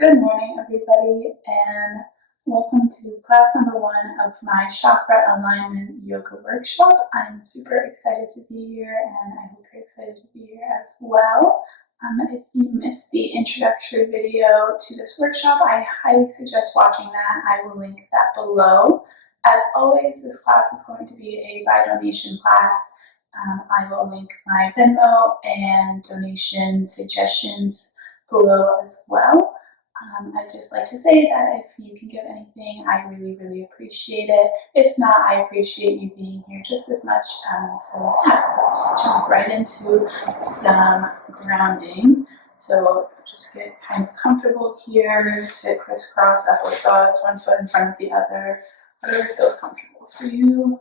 Good morning, everybody, and welcome to class number 1 of my Chakra Alignment Yoga Workshop. I'm super excited to be here, and I hope you're excited to be here as well. If you missed the introductory video to this workshop, I highly suggest watching that. I will link that below. As always, this class is going to be a by donation class. I will link my Venmo and donation suggestions below as well. I'd just like to say that if you can give anything, I really appreciate it. If not, I appreciate you being here just as much. So yeah, let's jump right into some grounding. So just get kind of comfortable here, sit crisscross applesauce, one foot in front of the other, whatever feels comfortable for you.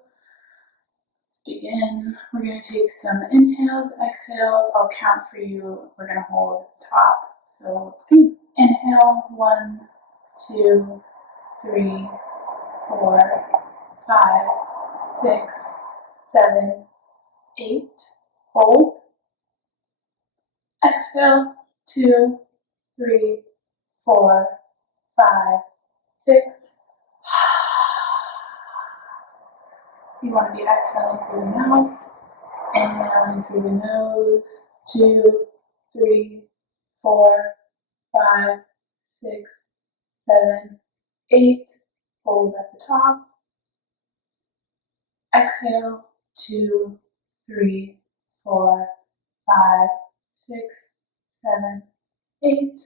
Let's begin. We're going to take some inhales, exhales. I'll count for you. We're going to hold top. So let's begin. Inhale, 1, 2, 3, 4, 5, 6, 7, 8. Hold. Exhale, 2, 3, 4, 5, 6. You want to be exhaling through the mouth, inhaling through the nose. 2, 3, 4, 5, 6, 7, 8. Hold at the top. Exhale, 2, 3, 4, 5, 6, 7, 8.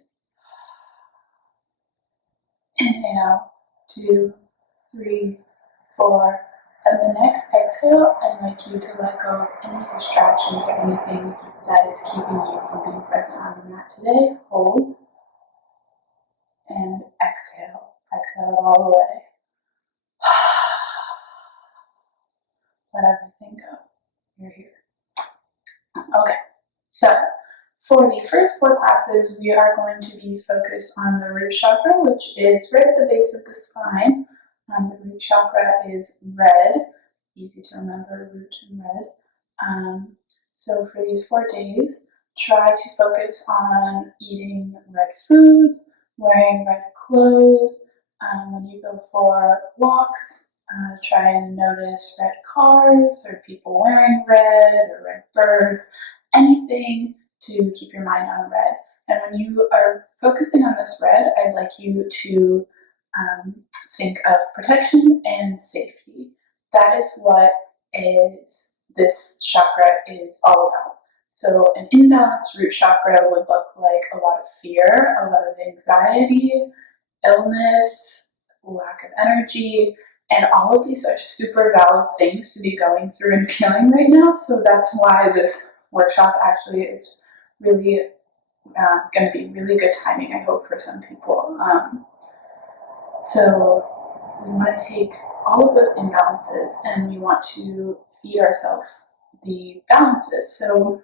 Inhale, 2, 3, 4. And the next exhale, I'd like you to let go of any distractions or anything that is keeping you from being present on the mat today. Hold. And exhale. Exhale it all the way. Let everything go. You're here. Okay, so for the first 4 classes, we are going to be focused on the root chakra, which is right at the base of the spine. The root chakra is red. Easy to remember, root and red. So for these 4 days, try to focus on eating red foods, wearing red clothes. When you go for walks, try and notice red cars or people wearing red or red birds, anything to keep your mind on red. And when you are focusing on this red, I'd like you to think of protection and safety. That is what this chakra is all about. So an imbalanced root chakra would look like a lot of fear, a lot of anxiety, illness, lack of energy, and all of these are super valid things to be going through and feeling right now. So that's why this workshop actually is really going to be really good timing, I hope, for some people. So we want to take all of those imbalances and we want to feed ourselves the balances. So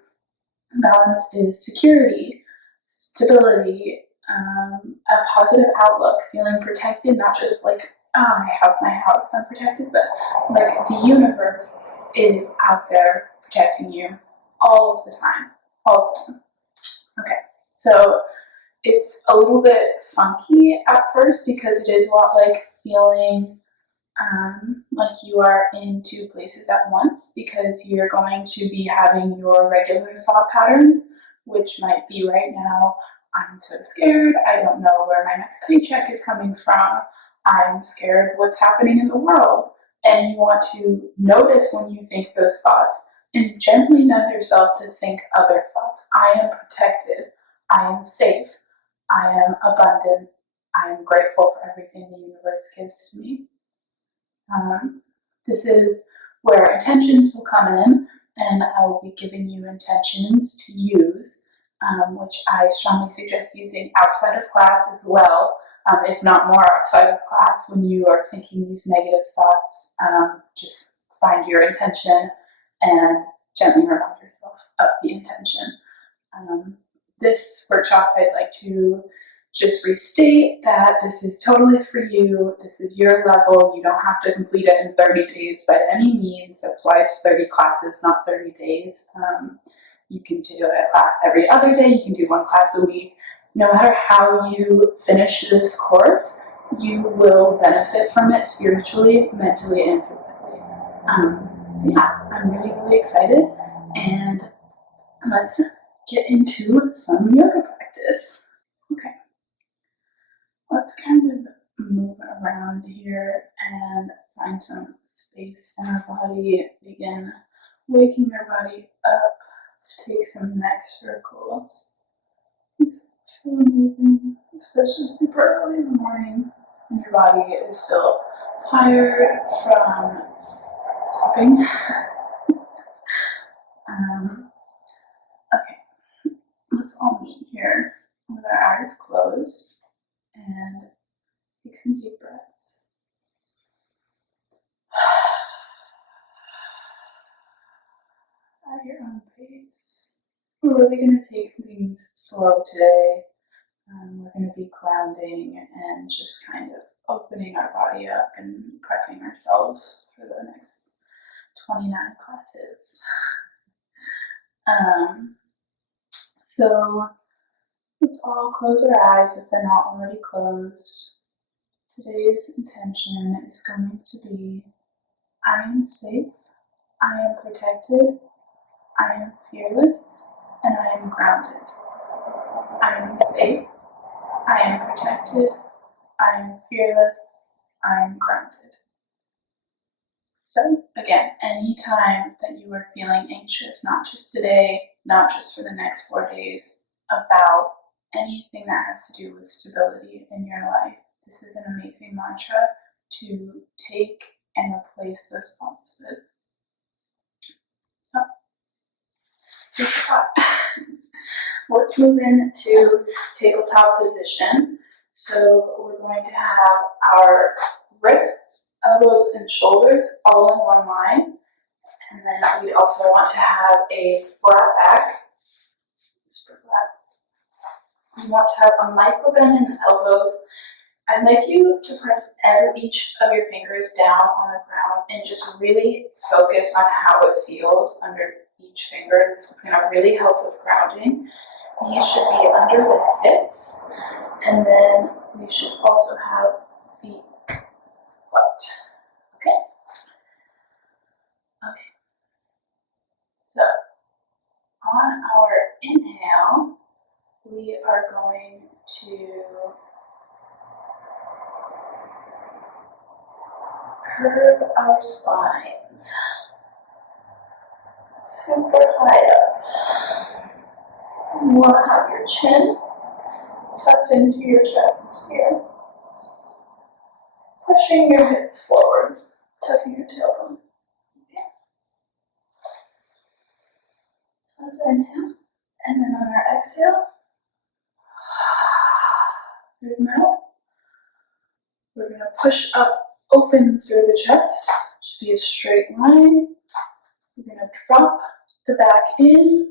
balance is security, stability, a positive outlook, feeling protected, not just like, oh, I have my house, I'm protected, but like the universe is out there protecting you all of the time, all the time. Okay, so it's a little bit funky at first because it is a lot like feeling like you are in 2 places at once, because you're going to be having your regular thought patterns, which might be right now, I'm so scared, I don't know where my next paycheck is coming from, I'm scared what's happening in the world. And you want to notice when you think those thoughts and gently nudge yourself to think other thoughts. I am protected, I am safe, I am abundant, I am grateful for everything the universe gives to me. This is where intentions will come in, and I will be giving you intentions to use, which I strongly suggest using outside of class as well, if not more outside of class. When you are thinking these negative thoughts, just find your intention and gently remind yourself of the intention. This workshop, I'd like to just restate that this is totally for you. This is your level. You don't have to complete it in 30 days by any means. That's why it's 30 classes, not 30 days. You can do a class every other day. You can do 1 class a week. no matter how you finish this course, you will benefit from it spiritually, mentally, and physically. So yeah, I'm really, really excited, and let's get into some yoga practice. Okay, let's kind of move around here and find some space in our body. Begin waking our body up. Let's take some neck circles. These feel amazing, especially super early in the morning when your body is still tired from sleeping. Okay, let's all meet here with our eyes closed and take some deep breaths. At your own pace. We're really going to take things slow today. We're going to be grounding and just kind of opening our body up and prepping ourselves for the next 29 classes. So let's all close our eyes if they're not already closed. Today's intention is going to be, I am safe, I am protected, I am fearless, and I am grounded. I am safe, I am protected, I am fearless, I am grounded. So again, anytime that you are feeling anxious, not just today, not just for the next 4 days, about anything that has to do with stability in your life, this is an amazing mantra to take and replace those thoughts with. So, let's move into tabletop position. So we're going to have our wrists, elbows, and shoulders all in one line. And then we also want to have a flat back, super flat. You want to have a micro bend in the elbows. I'd like you to press each of your fingers down on the ground and just really focus on how it feels under each finger. This is going to really help with grounding. Knees should be under the hips, and then we should also have feet flat. Okay? Okay. So, on our inhale, we are going to curve our spines super high up. You want to have your chin tucked into your chest here. Pushing your hips forward, tucking your tailbone. Okay. So that's our inhale. And then on our exhale, through the mouth, we're going to push up, open through the chest. Should be a straight line. We're going to drop the back in.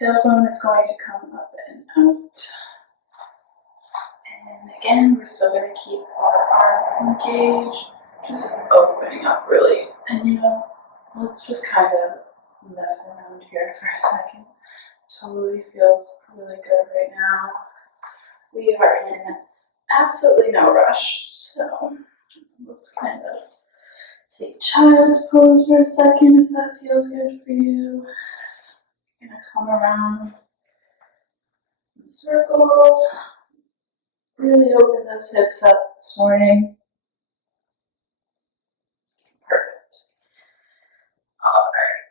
Tailbone is going to come up and out. And again, we're still going to keep our arms engaged, just opening up really. And let's just kind of mess around here for a second. Totally feels really good right now. We are in absolutely no rush, so let's kind of take child's pose for a second if that feels good for you. You're gonna come around some circles. Really open those hips up this morning. Perfect. Alright,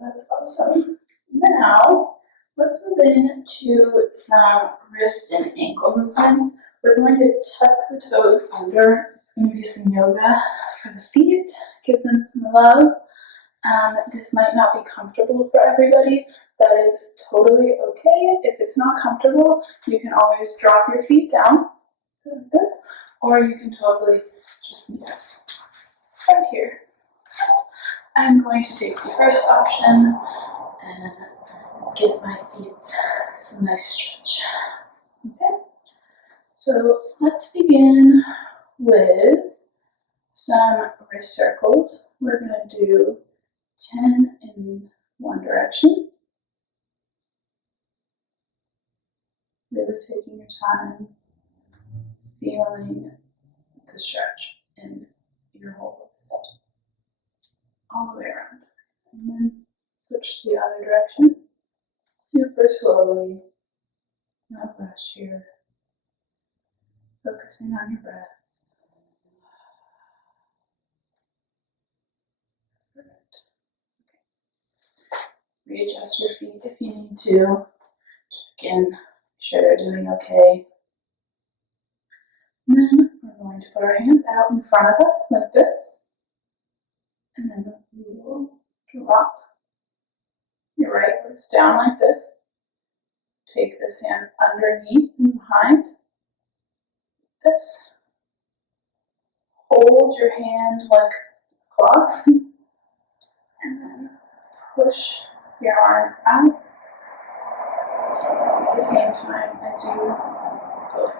that's awesome. Now, let's move into some wrist and ankle movements. We're going to tuck the toes under. It's going to be some yoga for the feet. Give them some love. This might not be comfortable for everybody. That is totally okay. If it's not comfortable, you can always drop your feet down, so like this, or you can totally just meet us right here. I'm going to take the first option and give my feet some nice stretch. Okay, so let's begin with some wrist circles. We're going to do 10 in one direction, Really taking your time, feeling the stretch in your whole wrist, all the way around. And then switch to the other direction, super slowly, no rush here, focusing on your breath. Perfect. Okay. Readjust your feet if you need to. Again, make sure they're doing okay. And then we're going to put our hands out in front of us like this. And then we will drop your right wrist down like this. Take this hand underneath and behind. This. Hold your hand like a cloth. And then push your arm out at the same time as you go.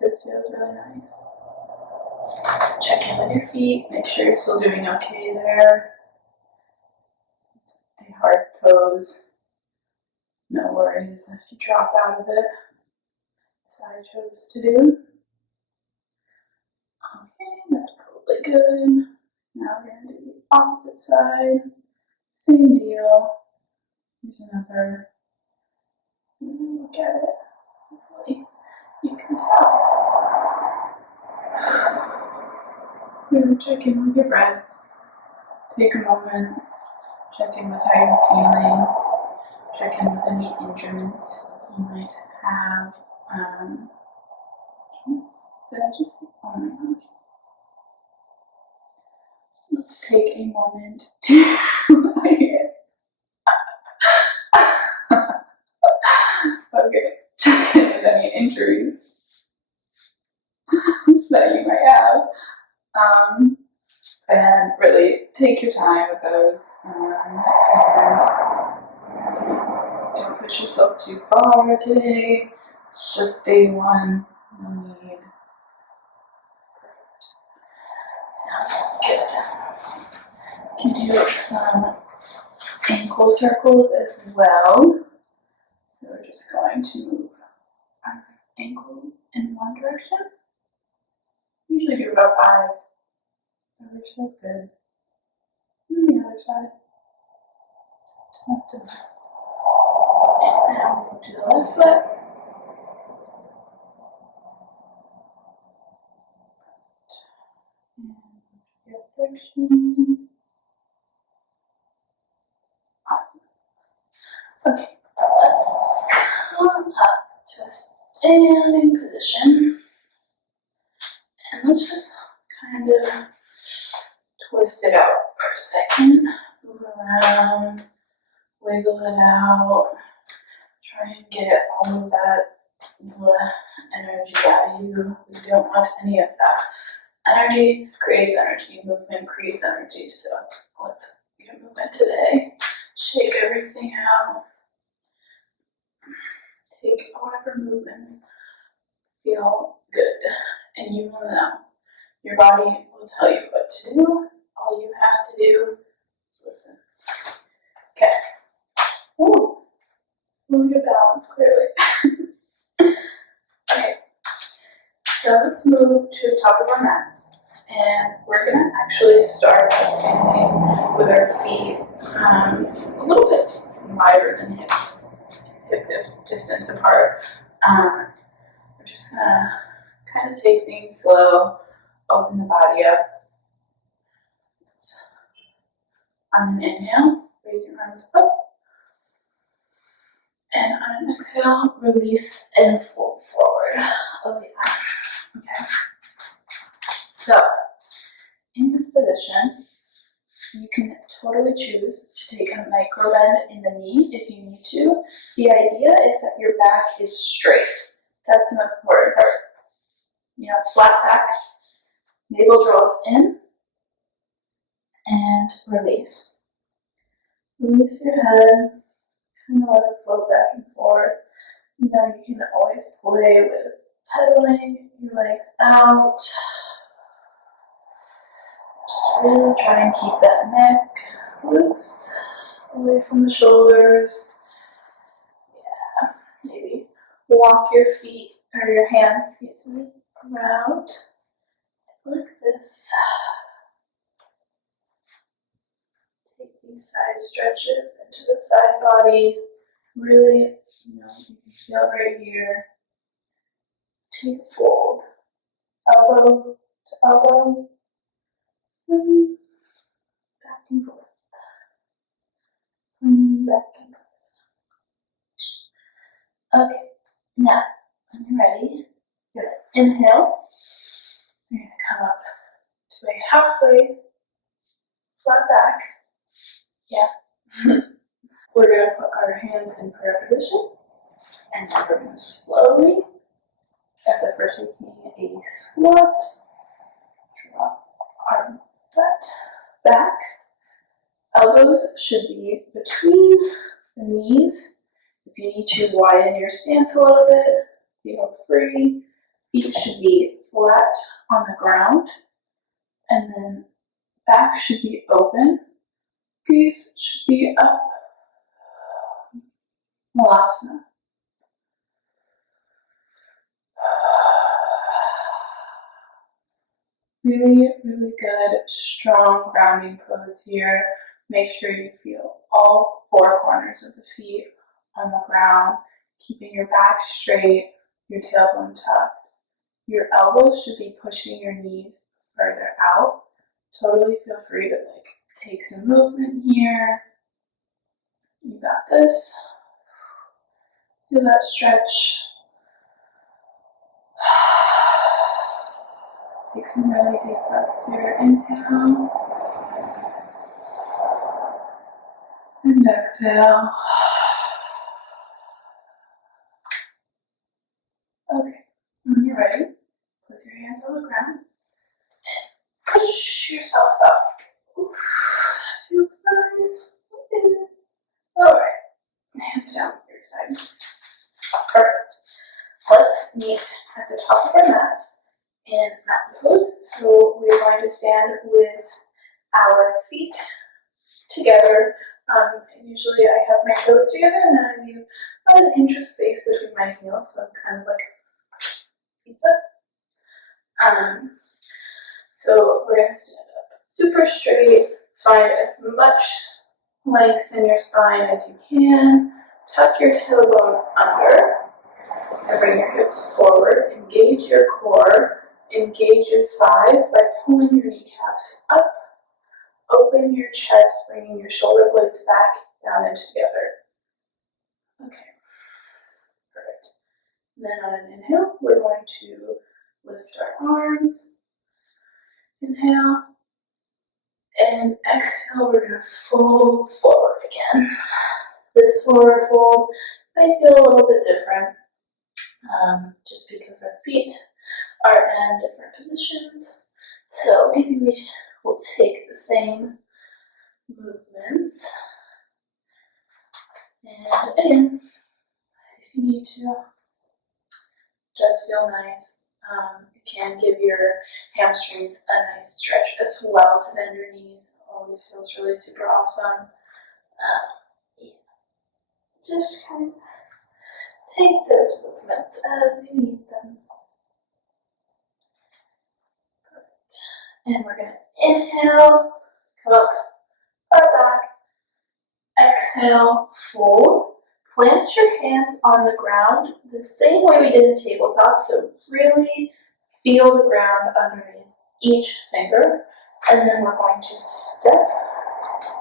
This feels really nice. Check in with your feet, make sure you're still doing okay there. It's a hard pose. No worries if you drop out of it, as I chose to do. Okay, that's probably good. Now we're going to do the opposite side. Same deal. Here's another. Look at it. Hopefully you can tell. Really check in with your breath. Take a moment. Check in with how you're feeling. Check in with any injuries you might have. Did I just? Oh my gosh. Let's take a moment to. Okay, check in with any injuries that you might have. And really take your time with those. And don't push yourself too far today. It's just day one. No need. Sounds good. You can do some ankle circles as well. So we're just going to move our ankle in one direction. Usually do about 5. Whatever feels good. And the other side. Left and right. And now move to the left foot. And the other direction. Awesome. Okay, let's come up to a standing position. And let's just kind of twist it out for a second. Move around, wiggle it out. Try and get all of that energy out of you. We don't want any of that. Energy creates energy. Movement creates energy. So let's get a movement today. Shake everything out. Take whatever movements feel good. And you will know. Your body will tell you what to do. All you have to do is listen. Okay. Ooh. Move your balance clearly. Okay. So let's move to the top of our mats. And we're going to actually start standing with our feet a little bit wider than hip distance apart. We're just going to kind of take things slow, open the body up. On an inhale, raise your arms up. And on an exhale, release and fold forward. Okay. So, in this position, you can totally choose to take a micro bend in the knee if you need to. The idea is that your back is straight. That's the most important part. Flat back, navel draws in, and release. Release your head, kind of let it float back and forth. You can always play with pedaling your legs out. Just really try and keep that neck loose, away from the shoulders. Yeah, maybe walk your feet, or your hands, excuse me, around like this. Take these side stretches into the side body. Really, you can feel right here. Let's take a fold. Elbow to elbow. Swing back and forth. Swing back and forth. Okay, now, when you're ready, you're going to inhale. You're going to come up to a halfway flat back. Yeah. We're going to put our hands in prayer position. And then we're going to slowly, as if we're taking a squat, drop our butt back. Elbows should be between the knees. If you need to widen your stance a little bit, feel free. Feet should be flat on the ground. And then back should be open. Gaze should be up. Malasana. Really, really good, strong grounding pose here. Make sure you feel all four corners of the feet on the ground, keeping your back straight, your tailbone tucked. Your elbows should be pushing your knees further out. Totally feel free to take some movement here. You got this. Feel that stretch. Take some really deep breaths here. Inhale. And exhale. Okay, when you're ready, place your hands on the ground. Push yourself up. Ooh, that feels nice. Alright, hands down your side. Perfect. Let's meet at the top of our mats in mountain pose. So we're going to stand with our feet together. Usually I have my toes together and then I leave about an inch of space between my heels, so kind of like pizza. So we're going to stand up super straight, find as much length in your spine as you can, tuck your tailbone under, and bring your hips forward, engage your core, engage your thighs by pulling your kneecaps up, open your chest, bringing your shoulder blades back, down and together. Okay, perfect. And then on an inhale, we're going to lift our arms. Inhale. And exhale, we're going to fold forward again. This forward fold might feel a little bit different, just because our feet are in different positions. So maybe we will take the same movements. And again, if you need to, it does feel nice. You can give your hamstrings a nice stretch as well to bend your knees. It always feels really super awesome. Yeah. Just kind of take those movements as you need them. Perfect. And we're going to inhale, come up, far back. Exhale, fold. Plant your hands on the ground the same way we did in tabletop. So really feel the ground underneath each finger. And then we're going to step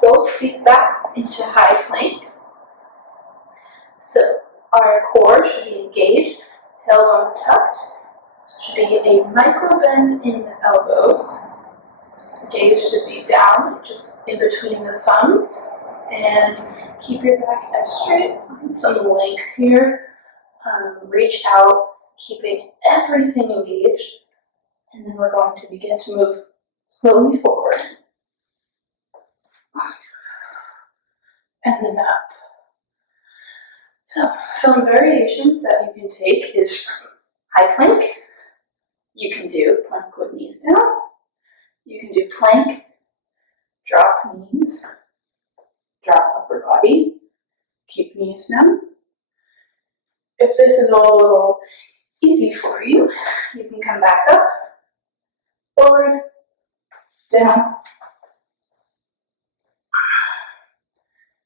both feet back into high plank. So our core should be engaged, tailbone tucked. Should be a micro bend in the elbows. Gaze should be down, just in between the thumbs. And keep your back as straight. Find some length here. Reach out, keeping everything engaged. And then we're going to begin to move slowly forward. And then up. So, some variations that you can take is from high plank. You can do plank with knees down. You can do plank knees, drop upper body, keep knees down. If this is all a little easy for you, you can come back up, forward, down.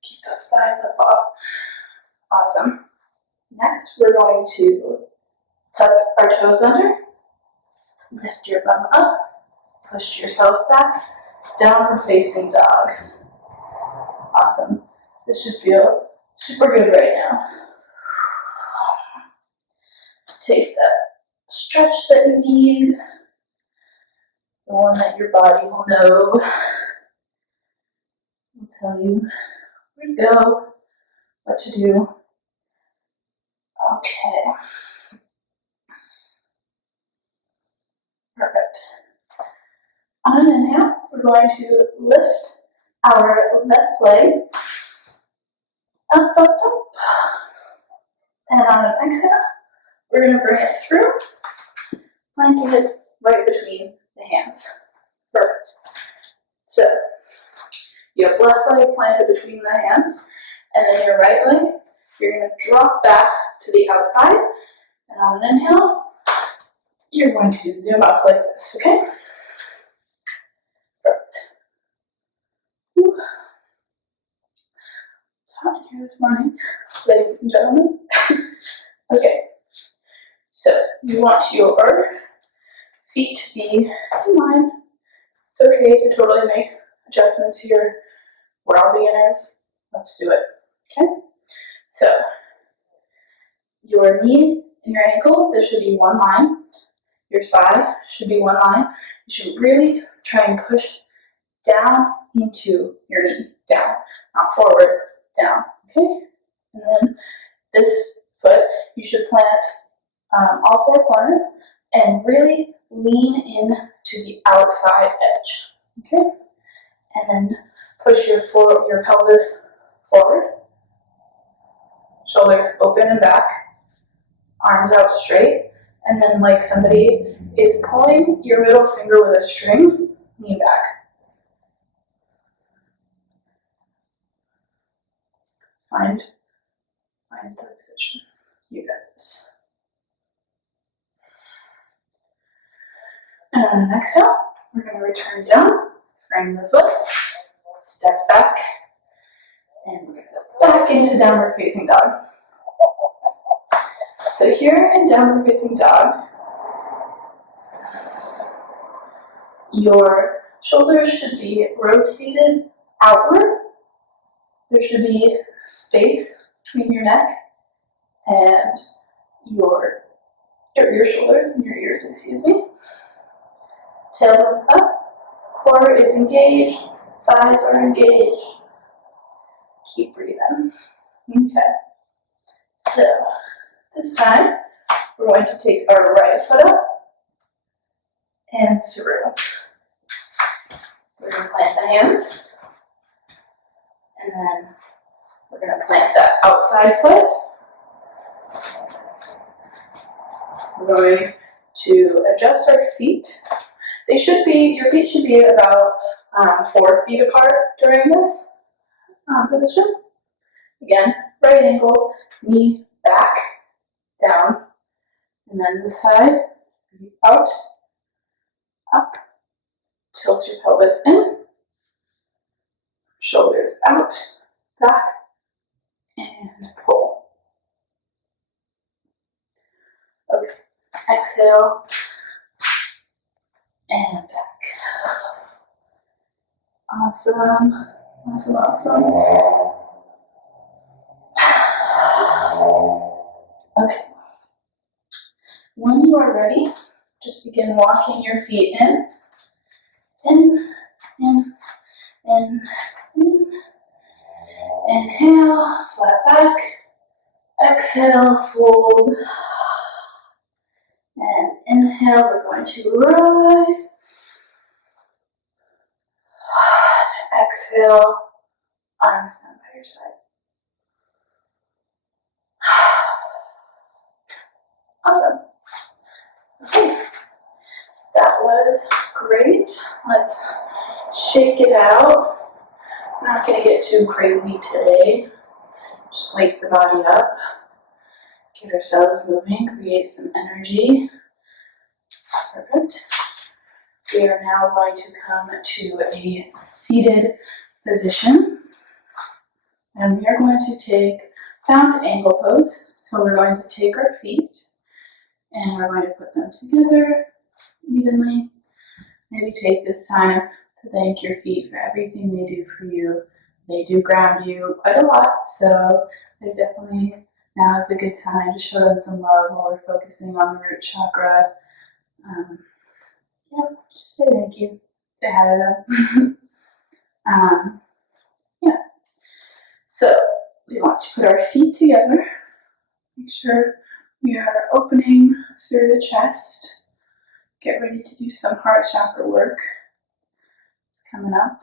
Keep those thighs up. Awesome. Next, we're going to tuck our toes under, lift your bum up, push yourself back, downward facing dog. Awesome. This should feel super good right now. Take that stretch that you need, the one that your body will know. Will tell you where to go, what to do. Okay. Perfect. On an inhale, we're going to lift our left leg up. And on an exhale, we're going to bring it through, planting it right between the hands. Perfect. So, you have left leg planted between the hands, and then your right leg, you're going to drop back to the outside, and on an inhale, you're going to zoom up like this, okay? Perfect. Whew. It's hot in here this morning, ladies and gentlemen. Okay, so you want your feet to be in line. It's okay to totally make adjustments here. We're all beginners. Let's do it, okay? So, your knee and your ankle, there should be one line. Your thigh should be one line. You should really try and push down into your knee, down, not forward, down, okay? And then this foot, you should plant all four corners and really lean in to the outside edge, okay? And then push your pelvis forward, shoulders open and back, arms out straight, and then like somebody is pulling your middle finger with a string, lean back. Find the position. You got this. And on an exhale, we're going to return down, frame the foot, step back, and we're going to go back into downward facing dog. So here in downward facing dog, your shoulders should be rotated outward. There should be space between your neck and your shoulders and your ears, excuse me. Tailbone's up, core is engaged, thighs are engaged. Keep breathing. Okay. So, this time, we're going to take our right foot up and through. We're going to plant the hands, and then we're going to plant that outside foot. We're going to adjust our feet. Your feet should be about 4 feet apart during this position. Again, right ankle, knee back, down, and then this side, out, up, tilt your pelvis in, shoulders out, back, and pull. Okay, exhale, and back. Awesome, awesome, awesome. Okay. When you are ready, just begin walking your feet in, in. Inhale, flat back. Exhale, fold. And inhale, we're going to rise. Exhale, arms down by your side. Awesome. Okay, that was great. Let's shake it out. I'm not going to get too crazy today. Just wake the body up, get our cells moving, create some energy. Perfect. We are now going to come to a seated position. And we are going to take found angle pose. So we're going to take our feet and we're going to put them together evenly. Maybe take this time to thank your feet for everything they do for you. They do ground you quite a lot, so they're definitely, now is a good time to show them some love while we're focusing on the root chakra. Just say thank you. Say hi to them. So we want to put our feet together. Make sure we are opening through the chest. Get ready to do some heart chakra work. It's coming up.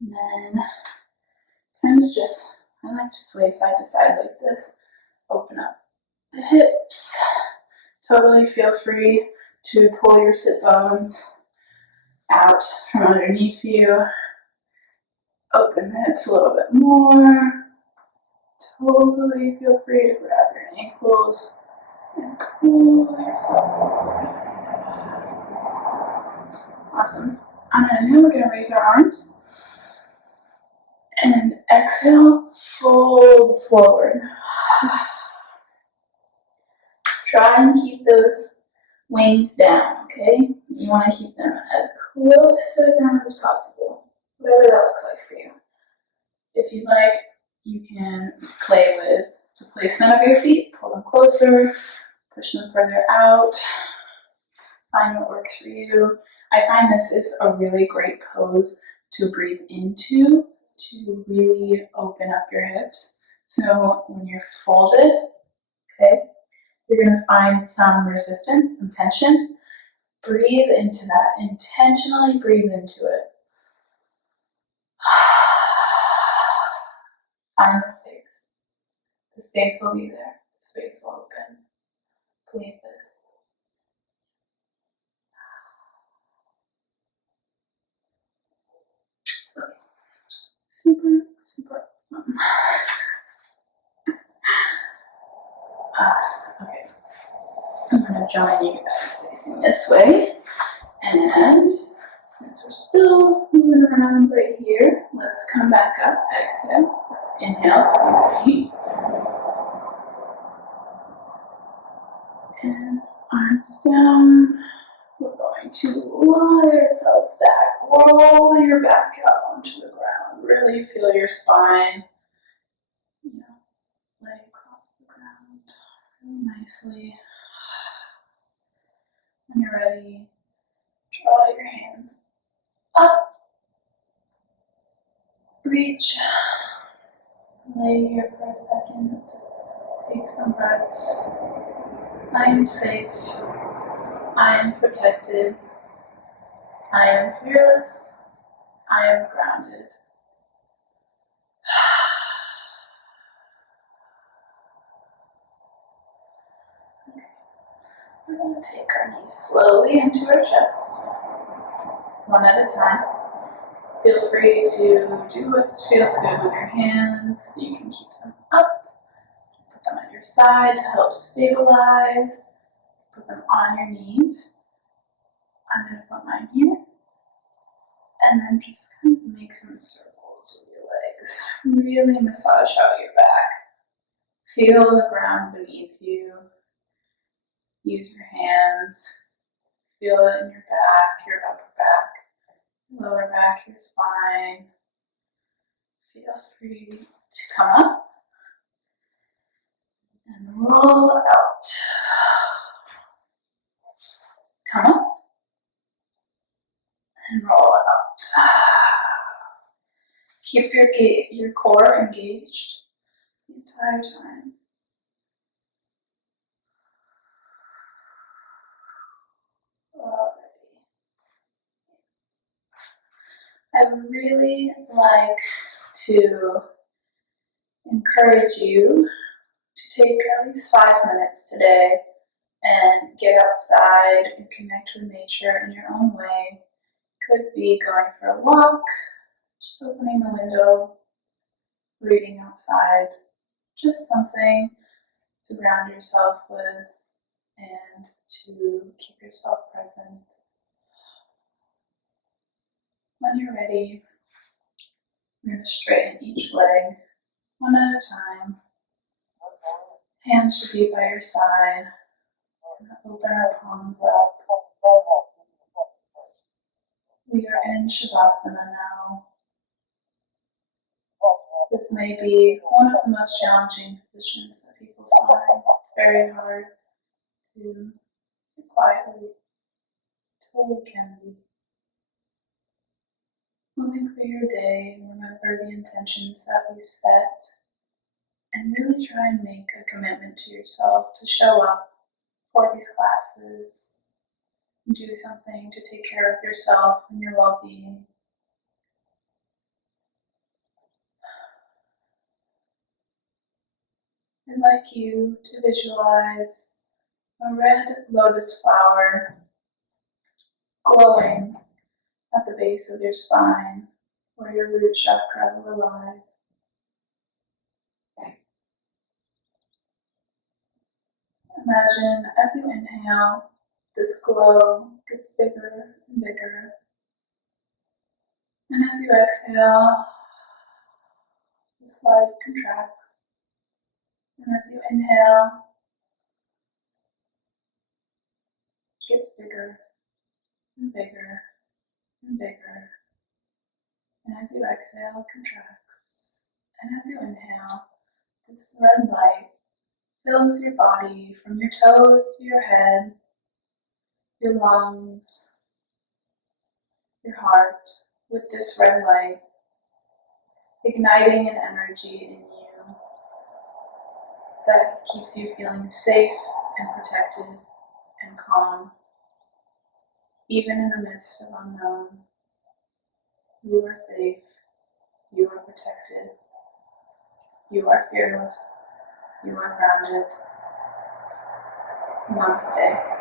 And then kind of just, I like to sway side to side like this. Open up the hips. Totally feel free to pull your sit bones out from underneath you. Open the hips a little bit more. Totally feel free to grab your ankles and pull yourself forward. Awesome. On an inhale, we're going to raise our arms. And exhale, fold forward. Try and keep those wings down, okay? You want to keep them as close to the ground as possible, whatever that looks like for you. If you'd like, you can play with the placement of your feet, pull them closer, push them further out, find what works for you. I find this is a really great pose to breathe into, to really open up your hips. So when you're folded, okay, you're going to find some resistance, some tension. Breathe into that. Intentionally breathe into it. Find the space. The space will be there. The space will open. Believe this. Super, super awesome. Okay. I'm going to join you guys facing this way. And since we're still moving around right here, let's come back up. Exhale. Inhale, excuse me. And arms down. We're going to lie ourselves back. Roll your back out onto the ground. Really feel your spine, lay across the ground really nicely. When you're ready, draw your hands up. Reach. Lay here for a second. Take some breaths. I am safe. I am protected. I am fearless. I am grounded. Okay. We're going to take our knees slowly into our chest, one at a time. Feel free to do what feels good with your hands. You can keep them up, put them at your side to help stabilize. Put them on your knees. I'm going to put mine here. And then just kind of make some circles with your legs. Really massage out your back. Feel the ground beneath you. Use your hands. Feel it in your back, your upper back, lower back, your spine. Feel free to come up and roll out. Come up and roll out. Keep your core engaged the entire time. I would really like to encourage you to take at least 5 minutes today and get outside and connect with nature in your own way. Could be going for a walk, Just opening the window, reading outside, just something to ground yourself with and to keep yourself present. When you're ready, we're going to straighten each leg one at a time. Hands should be by your side. We're going to open our palms up. We are in Shavasana now. This may be one of the most challenging positions that people find. It's very hard to sit quietly. It totally can be. Moving through your day, remember the intentions that we set, and really try and make a commitment to yourself to show up for these classes and do something to take care of yourself and your well-being. I'd like you to visualize a red lotus flower glowing at the base of your spine where your root chakra relies. Imagine as you inhale, this glow gets bigger and bigger. And as you exhale, this light contracts. And as you inhale, it gets bigger and bigger and bigger. And as you exhale, it contracts. And as you inhale, this red light fills your body from your toes to your head, your lungs, your heart, with this red light, igniting an energy in you that keeps you feeling safe and protected and calm, even in the midst of unknown. You are safe, you are protected, you are fearless, you are grounded. Namaste.